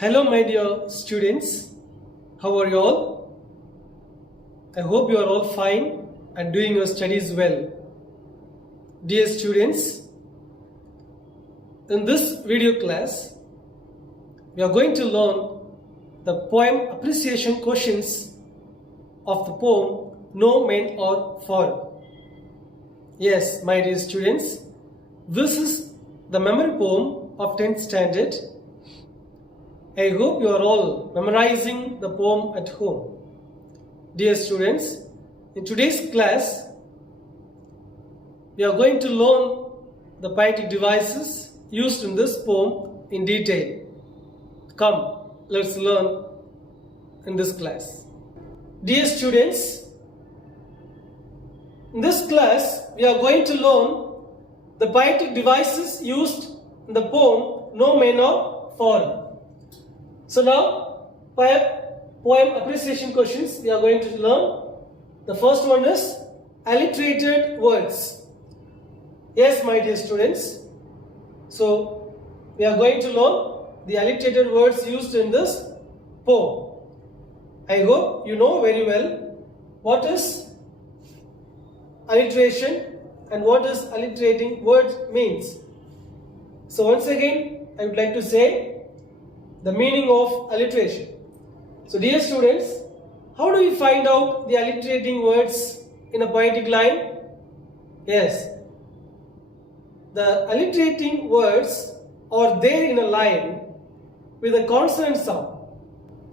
Hello my dear students, how are you all? I hope you are all fine and doing your studies well. Dear students, in this video class, we are going to learn the poem appreciation questions of the poem No Men or Foreign. Yes, my dear students, this is the memory poem of 10th standard. I hope you are all memorizing the poem at home. Dear students, in today's class, we are going to learn the poetic devices used in this poem in detail. Come, let's learn in this class. Dear students, in this class, we are going to learn the poetic devices used in the poem No Men or Foreign. So now, poem appreciation questions we are going to learn. The first one is alliterated words. Yes, my dear students. So, we are going to learn the alliterated words used in this poem. I hope you know very well what is alliteration and what is alliterating words means. So once again, I would like to say the meaning of alliteration. So dear students, how do we find out the alliterating words in a poetic line? Yes, the alliterating words are there in a line with a consonant sound.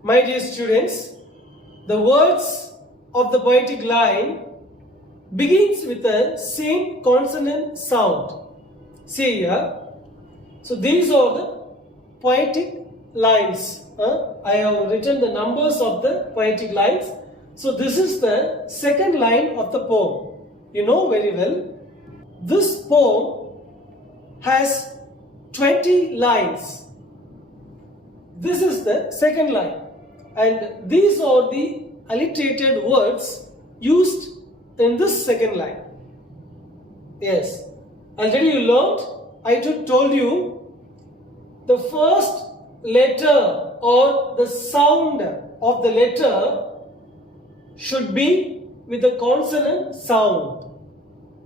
My dear students, the words of the poetic line begins with the same consonant sound. See here. So these are the poetic lines. I have written the numbers of the poetic lines. So this is the second line of the poem. You know very well. This poem has 20 lines. This is the second line. And these are the alliterated words used in this second line. Yes. Already you learned, I told you the first letter or the sound of the letter should be with a consonant sound.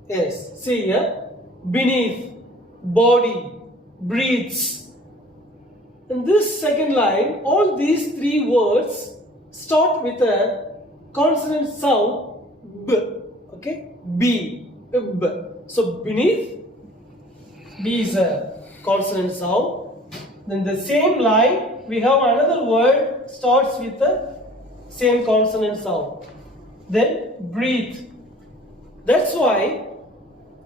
Yes, see here, beneath, body, breathes. In this second line, all these three words start with a consonant sound B. Okay, B, B. So beneath, B is a consonant sound. Then the same line, we have another word starts with the same consonant sound. Then breathe. That's why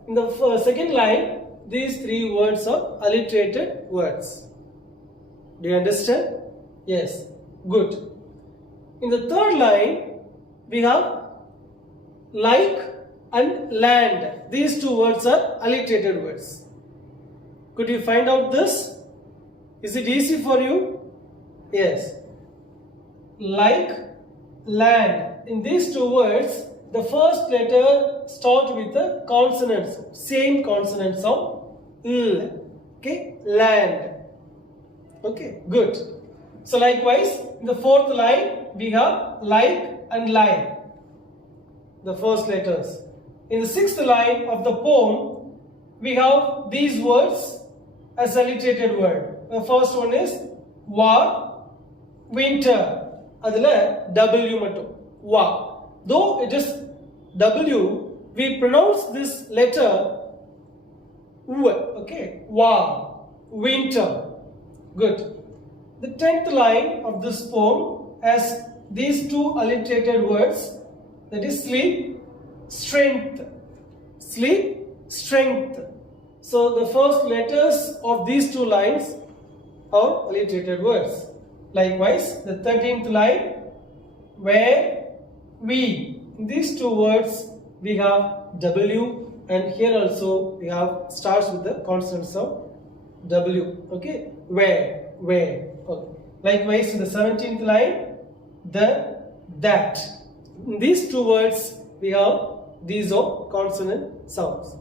in the second line, these three words are alliterated words. Do you understand? Yes. Good. In the third line, we have like and land. These two words are alliterated words. Could you find out this? Is it easy for you? Yes. Like, land. In these two words, the first letter starts with the consonants. Same consonant sound. L. Okay. Land. Okay. Good. So likewise, in the fourth line, we have like and line. The first letters. In the sixth line of the poem, we have these words as alliterated word. The first one is war, winter. Adila W mattu. Wa. Though it is W, we pronounce this letter U. Okay. Wa. Winter. Good. The 10th line of this poem has these two alliterated words. That is sleep, strength. Sleep, strength. So the first letters of these two lines are alliterated words. Likewise, the 13th line, where, we. In these two words, we have W, and here also we have starts with the consonant sound W. Okay, where. Okay. Likewise, in the 17th line, the, that. In these two words, we have these are consonant sounds.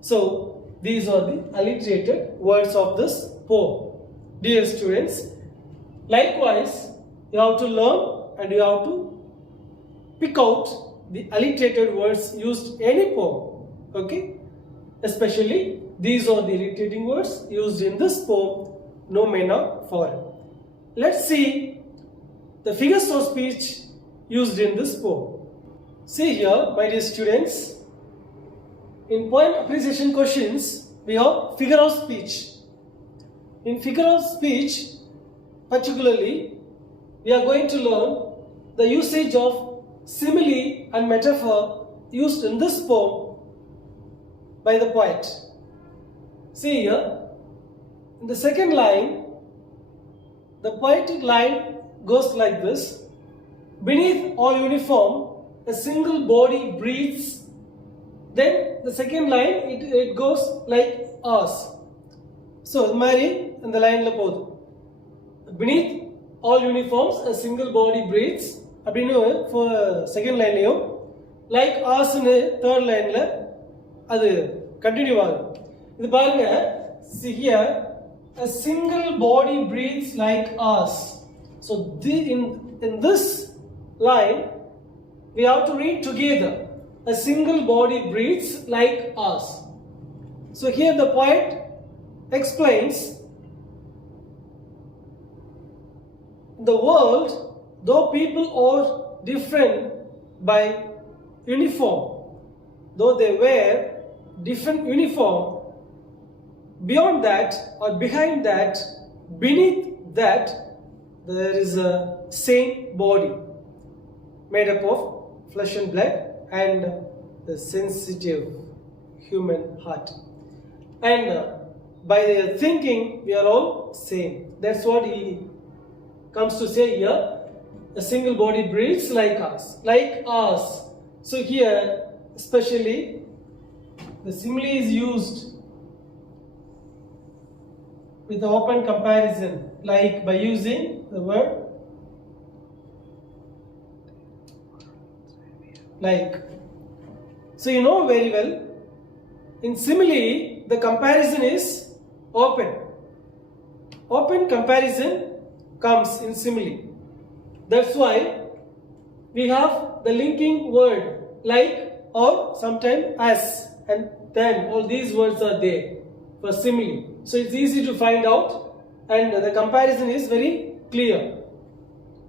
So these are the alliterated words of this poem. Dear students, Likewise, you have to learn and you have to pick out the alliterated words used in any poem. Okay? Especially these are the alliterating words used in this poem, Noumena Foreign. Let's see the figures of speech used in this poem. See here, my dear students, in poem appreciation questions, we have figure of speech. In figure of speech, particularly, we are going to learn the usage of simile and metaphor used in this poem by the poet. See here, in the second line, the poetic line goes like this: beneath all uniform, a single body breathes. Then the second line, it goes like us. So, Mari and the line lapod. Beneath all uniforms, a single body breathes. Abinu for second line, like us in third line, that continue. See here, a single body breathes like us. So, in this line, we have to read together. A single body breathes like us. So here the poet explains the world, though people are different by uniform, though they wear different uniform, beyond that or behind that, beneath that, there is a same body made up of flesh and blood and the sensitive human heart. And by their thinking, we are all same. That's what he comes to say here. A single body breathes like us. Like us. So here, especially, the simile is used with the open comparison, like by using the word like. So you know very well, in simile, the comparison is open. Open comparison comes in simile. That's why we have the linking word like or sometimes as, and then all these words are there for simile. So it's easy to find out and the comparison is very clear.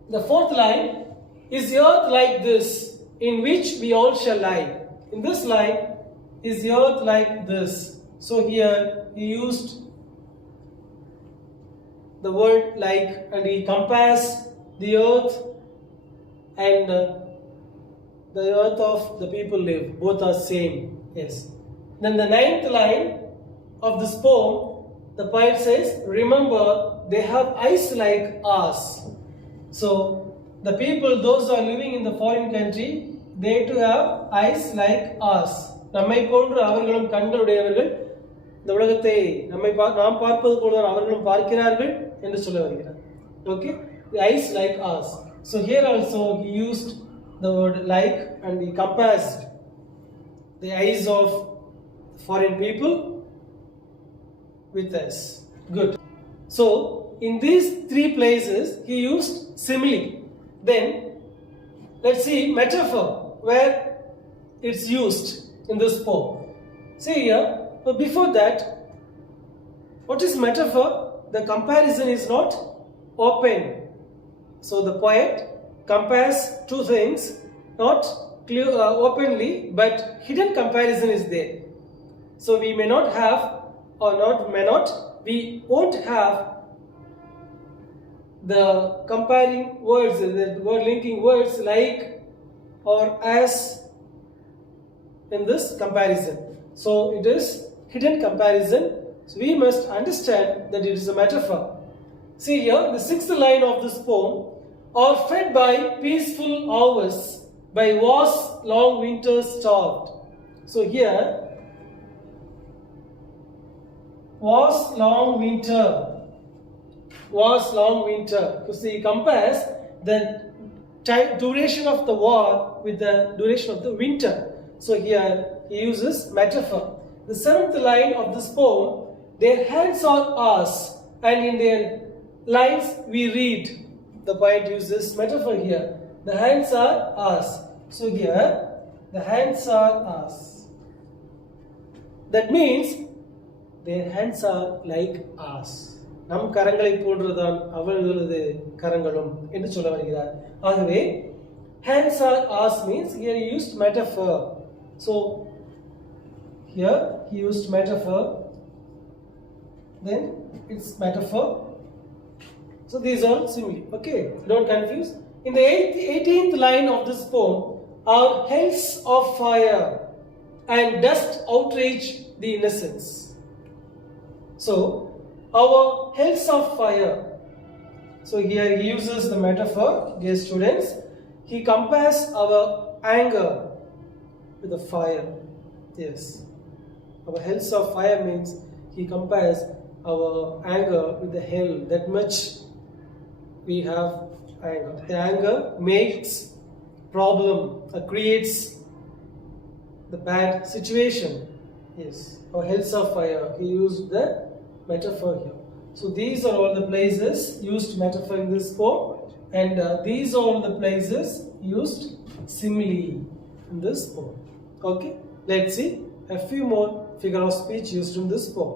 The fourth line is earth like this, in which we all shall lie. In this line, is the earth like this. So here he used the word like and he compares the earth and the earth of the people live. Both are same. Yes. Then the ninth line of this poem, the poet says, remember they have eyes like us. So the people, those who are living in the foreign country, they too have eyes like us. நம்மை போன்று அவர்களும் கண்களுடையவர்கள், இந்த உலகத்தை நாம் பார்ப்பது போல அவர்களும் பார்க்கிறார்கள் என்று சொல்ல வருகிறார். Okay, the eyes like us. So here also he used the word like and he compares the eyes of foreign people with us. Good. So in these three places he used simile. Then let's see metaphor, where it's used in this poem. See here, but before that, what is metaphor? The comparison is not open. So the poet compares two things, not clear, openly, but hidden comparison is there. So we may not have, or not may not, we won't have the comparing words, the word linking words like or as in this comparison. So it is hidden comparison. So we must understand that it is a metaphor. See here, the sixth line of this poem, are fed by peaceful hours, by vast long winters starved. So here, vast long winter. Because he compares the duration of the war with the duration of the winter. So here he uses metaphor. The seventh line of this poem, their hands are ours, and in their lines we read, the poet uses metaphor here. The hands are ours. So here, the hands are ours. That means their hands are like ours. நம் கரங்களை போன்றுதான் அவர்களது கரங்களும் என்று சொல்ல வருகிறார். ஆகவே hands are ours means here he used metaphor. So here he used metaphor. Then it's metaphor. So these are simile. Okay, don't confuse. In the 18th line of this poem, our hells of fire and dust outrage the innocence. So our hells of fire. So here he uses the metaphor, dear students. He compares our anger with the fire. Yes. Our hells of fire means he compares our anger with the hell. That much we have anger. The anger makes problem, creates the bad situation. Yes. Our hells of fire. He used the metaphor here. So these are all the places used metaphor in this poem, and these are all the places used simile in this poem. Okay, let's see a few more figure of speech used in this poem.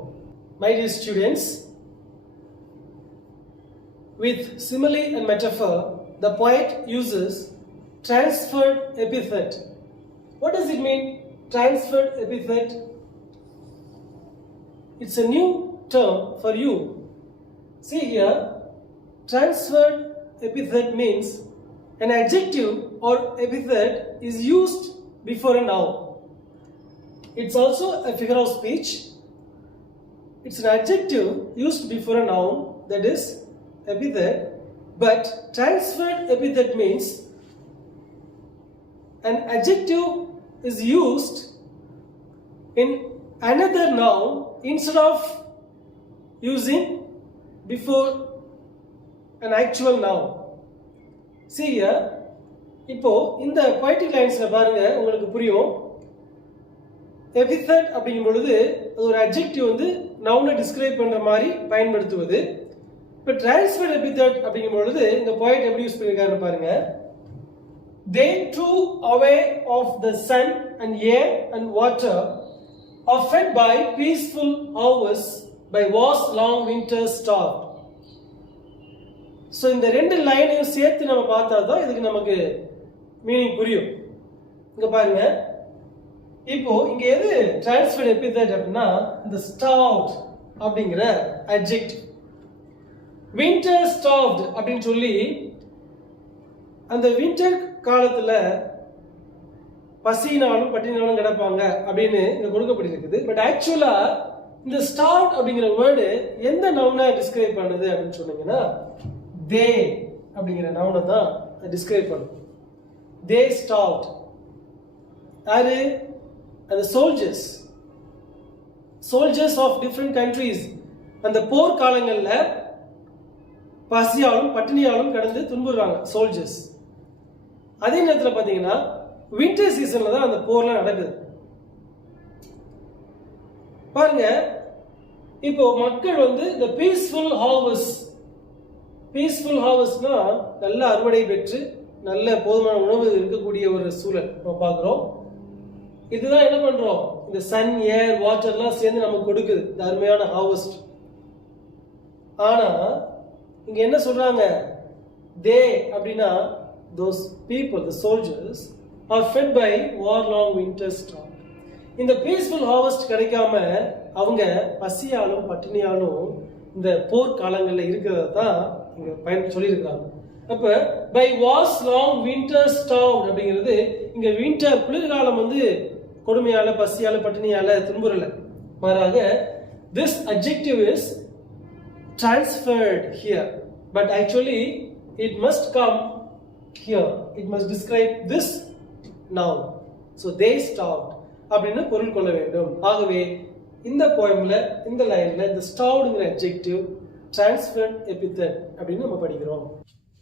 My dear students, with simile and metaphor, the poet uses transferred epithet. What does it mean, transferred epithet? It's a new term for you. See here, transferred epithet means an adjective or epithet is used before a noun. It's also a figure of speech. It's an adjective used before a noun, that is epithet, but transferred epithet means an adjective is used in another noun instead of using before an actual noun. See here, இப்போ இந்த poetic linesல பாருங்க, உங்களுக்கு புரியும். epithet அப்படிங்கும் பொழுது அது ஒரு adjective வந்து noun-ஐ describe பண்ற மாதிரி பயன்படுத்துவது. இப்போ transferred epithet அப்படிங்கும் பொழுது இந்த poet எப்படி யூஸ் பண்ணிருக்காருன்னு பாருங்க. They threw away of the sun and air and water are fed by peaceful hours by was long winter starved. So இந்த ரெண்டு லைனையும் சேர்த்து நம்ம பார்த்தா தான் இதுக்கு நமக்கு மீனிங் புரியும். இங்க பாருங்க, இப்போ இங்க எது transferred epithet அப்படின்னா இந்த starved அப்படிங்கிற adjective. winter starved அப்படின்னு சொல்லி அந்த winter காலத்துல பசினாலும் பட்டினாலும் கிடப்பாங்க அப்படின்னு இங்க கொடுக்கப்பட்டிருக்குது. பட் ஆக்சுவலா இந்த starved அப்படிங்கிற வேர்டு எந்த நவுனை டிஸ்கிரைப் பண்ணுது அப்படின்னு சொன்னீங்கன்னா they அப்படிங்கிற நவுனை தான் டிஸ்கிரைப் பண்ணுது. they starved. யாரு? அந்த soldiers of different countries அந்த போர் காலங்கள்ல பசியாலும் பட்டினியாலும் கடந்து துன்புறாங்க soldiers. அதே நேரத்தில் பாத்தீங்கன்னா வின்டர் சீசன்ல தான் அந்த போர்லாம் நடக்குது. பாருங்க, இப்போ மக்கள் வந்து இந்த பீஸ்ஃபுல் ஹார்வெஸ்ட்னா நல்ல அறுவடை பெற்று நல்ல போதுமான உணவு இருக்கக்கூடிய ஒரு சூழல் நம்ம பார்க்கிறோம். இதுதான் என்ன பண்றோம், இந்த சன் ஏர் வாட்டர்லாம் சேர்ந்து நமக்கு கொடுக்குது இந்த அருமையான ஹார்வெஸ்ட். ஆனா இங்க என்ன சொல்றாங்க, தே அப்படின்னா those people, the soldiers are fed by war long winter storm. இந்த peaceful harvest கிடைக்காம அவங்க பசியாலும் பட்டினியாலும் இந்த போர் காலங்கள்ல இருக்கிறத தான் இங்க பயன் சொல்லியிருக்காங்க. அப்ப by was long winter storm அப்படிங்கிறது இங்க வின்டர் குளிர்காலம் வந்து கொடுமையால பசியால பட்டினியால துன்புறல, மாறாக this adjective is transferred here, but actually it must come here. It must describe this noun. So they starved அப்படின்னு பொருள் கொள்ள வேண்டும். ஆகவே இந்த போயம்ல இந்த லைன்ல இந்த starvedங்கிற adjective transferred epithet அப்படின்னு நம்ம படிக்கிறோம்.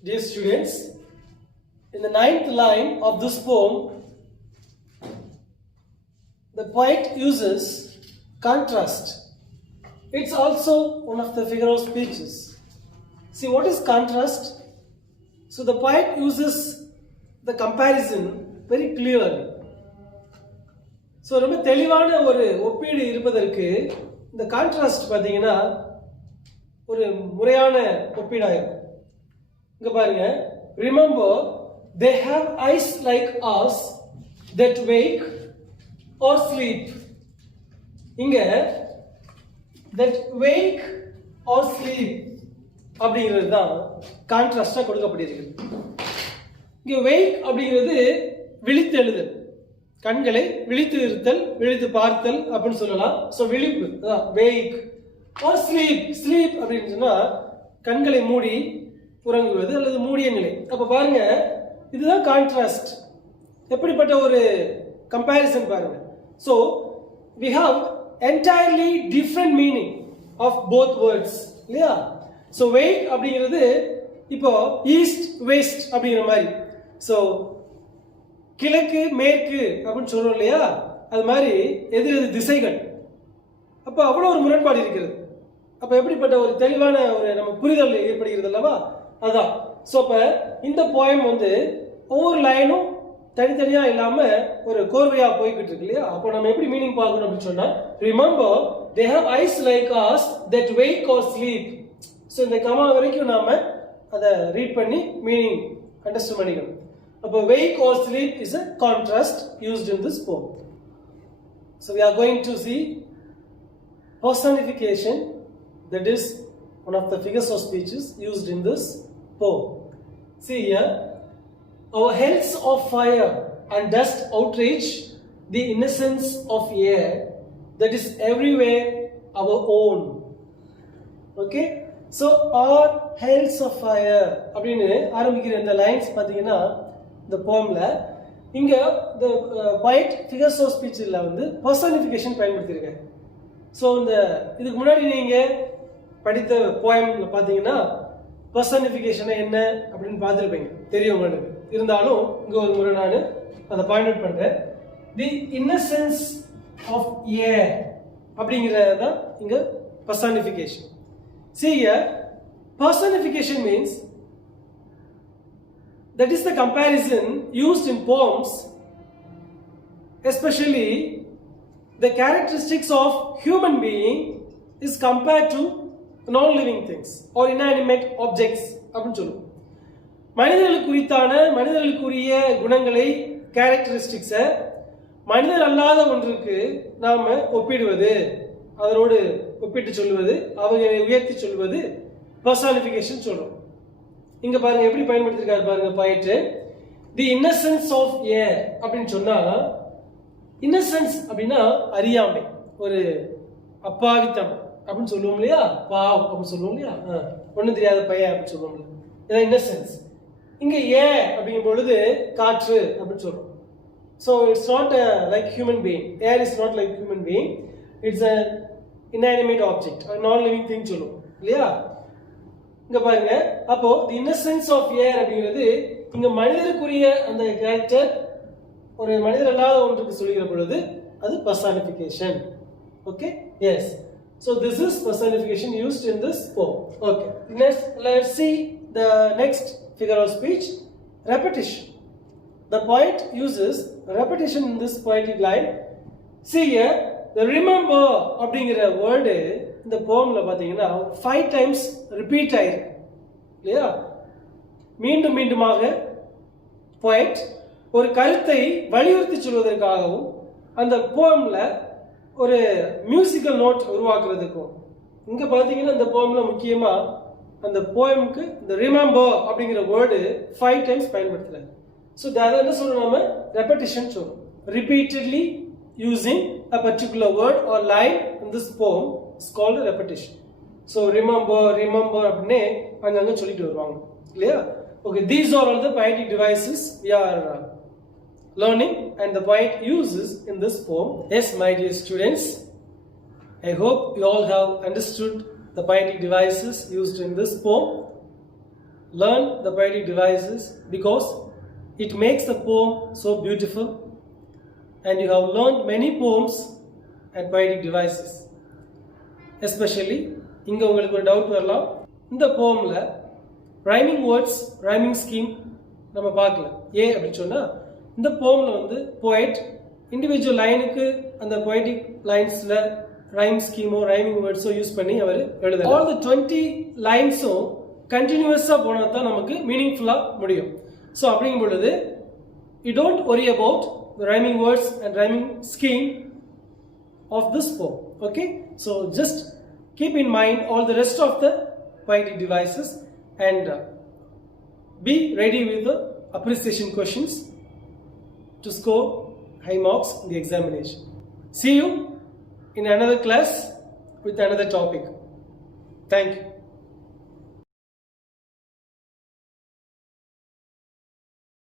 Dear students, in the 9th line of this poem, the poet uses contrast. It's also one of the figure of speeches. See, what is contrast? So the poet uses the comparison very clearly. So ரொம்ப தெளிவான ஒரு ஒப்பீடு இருப்பதற்கு இந்த கான்ட்ராஸ்ட் பார்த்தீங்கன்னா ஒரு முறையான ஒப்பீடா இருக்கும். இங்க பாருங்க, remember they have eyes like us that wake or sleep. இங்க that wake or sleep அப்படிங்கிறது தான் கான்ட்ராஸ்டா கொடுக்கப்பட்டிருக்கு. இங்க wake அப்படிங்கிறது விழித்தெழுதல், கண்களை விழித்து இருத்தல், விழித்து பார்த்தல் அப்படின்னு சொல்லலாம். ஸோ விழிப்பு அதான் wake or sleep. sleep அப்படின்னு சொன்னா கண்களை மூடி உறங்குவது அல்லது மூடிய நிலை. அப்ப பாருங்க, இதுதான் கான்ட்ராஸ்ட். எப்படிப்பட்ட ஒரு கம்பேரிசன் பாருங்க. So we have entirely different meaning of both words இல்லையா? ஸோ wake அப்படிங்கிறது இப்போ ஈஸ்ட் வெஸ்ட் அப்படிங்கிற மாதிரி. ஸோ கிழக்கு மேற்கு அப்படின்னு சொல்றோம் இல்லையா? அது மாதிரி எதிரெதிர் திசைகள். அப்போ அவ்வளோ ஒரு முரண்பாடு இருக்கிறது. அப்போ எப்படிப்பட்ட ஒரு தெளிவான ஒரு நம்ம புரிதல் ஏற்படுகிறது அல்லவா? அதான். ஸோ அப்போ இந்த போயம் வந்து ஒவ்வொரு லைனும் தனித்தனியா இல்லாம ஒரு கோர்வையா போய்கிட்டு இருக்கு இல்லையா? அப்போ நம்ம எப்படி மீனிங் பார்க்கணும் அப்படின்னு சொன்னா, remember they have eyes like us that wake or sleep. So இந்த கமா வரைக்கும் நாம அதை ரீட் பண்ணி மீனிங் அண்டர்ஸ்டாண்ட் பண்ணிக்கணும். அப்போ wake or sleep is a contrast used in this poem. So we are going to see personification, that is one of the figures of speeches used in this poem. See here, our heads of fire and dust outrage the innocence of air that is everywhere our own. Okay, so our heads of fire அப்படின்னு ஆரம்பிக்கிற இந்த லைன்ஸ் பார்த்தீங்கன்னா இந்த போம்ல இங்க the poet figures of speech ல வந்து personification பயன்படுத்தியிருக்காங்க. ஸோ இந்த இதுக்கு முன்னாடி நீங்க படித்த போயம்ல பார்த்தீங்கன்னா personification என்ன அப்படின்னு பார்த்துருப்பீங்க, தெரியும் உங்களுக்கு. இருந்தாலும் இங்க ஒரு முறை நான் அதை பாயிண்ட் அவுட் பண்றேன். தி இன்னசென்ஸ் ஆஃப் ஏர் அப்படிங்கிறது தான் இங்க personification. See here, personification means that is the comparison used in poems, especially the characteristics of human being is compared to non-living things or inanimate objects அப்படின்னு சொல்லுவோம். மனிதர்களுக்குரிய குணங்களை, கேரக்டரிஸ்டிக்ஸை மனிதர் அல்லாத ஒன்றுக்கு நாம ஒப்பிடுவது, அதனோடு ஒப்பிட்டு சொல்லுவது, அவைகளை உயர்த்தி சொல்வது பர்சானிஃபிகேஷன் சொல்றோம். இங்க பாருங்க எப்படி பயன்படுத்திருக்காரு பாருங்க point. The innocence of air அப்படின்னு சொன்னா, இன்னசென்ஸ் அப்படின்னா அறியாமை, ஒரு அப்பாவித்தனம் அப்படின்னு சொல்லுவோம் இல்லையா? பாவ் அப்படின்னு சொல்லுவோம் இல்லையா? ஒன்றும் தெரியாத பையன் அப்படின்னு சொல்லுவோம். இதான் இன்னசென்ஸ். இங்க ஏ அப்படிங்கும் பொழுது காற்று அப்படின்னு சொல்றோம். So it's not like human being. Air is not like human being. It's a inanimate object, நான் லிவிங் திங் சொல்லுவோம் இல்லையா? இங்க பாருங்க, அப்போ தி இன்னசென்ஸ் ஆஃப் ஏர் அப்படிங்கிறது இங்க மனிதருக்குரிய அந்த கேரக்டர் ஒரு மனிதர் அல்லாத ஒன்றுக்கு சொல்லுகிற பொழுது அது personification. Okay, yes. So this is personification used in this poem. Okay, let's see the next figure of speech, repetition. The poet uses repetition in this poetic line. See here, the remember அப்படிங்கிற வேர்டு இந்த போம்ல பாத்தீங்கன்னா 5 times repeat ஆயிருக்கு இல்லையா? மீண்டும் மீண்டுமாக poet ஒரு கருத்தை வலியுறுத்தி சொல்வதற்காகவும் அந்த போம்ல ஒரு மியூசிக்கல் நோட் உருவாக்குறதுக்கும். இங்க பாத்தீங்கன்னா இந்த போம்ல முக்கியமா அந்த போயமுக்கு இந்த ரிமெம்பர் அப்படிங்கிற வேர்டு 5 times பயன்படுத்துறாங்க. ஸோ அதை என்ன சொல்றோம், நம்ம ரெப்படிஷன் சொல்றோம். Repeatedly using a particular word or line in this poem is called a repetition. So remember அப்படினே அங்கங்க சொல்லிட்டு வருவாங்க இல்லையா? Okay, these are all the poetic devices we are learning and the poet uses in this poem. Yes, my dear students, I hope you all have understood the poetic devices used in this poem. Learn the poetic devices because it makes the poem so beautiful. And you have learned many poems and poetic devices. Especially, இங்க உங்களுக்கு ஒரு டவுட் வரலாம், இந்த போம்ல rhyming words rhyming scheme நம்ம பார்க்கல. ஏன் அப்படின்னு சொன்னா இந்த போம்ல வந்து போயட் இண்டிவிஜுவல் லைனுக்கு அந்த poetic லைன்ஸ்ல ரைம் ஸ்கீமோ ரைமிங் வேர்ட்ஸோ யூஸ் பண்ணி அவர் எழுதுறாரு. ஆல் தி 20 லைன்ஸும் கண்டினியூஸா போனா தான் நமக்கு மீனிங்ஃபுல்லா முடியும். ஸோ அப்படிங்கும் பொழுது you don't worry about the rhyming words and rhyming scheme of this poem. Okay, so just keep in mind all the rest of the poetic devices and be ready with the appreciation questions to score high marks in the examination. See you in another class with another topic. Thank you.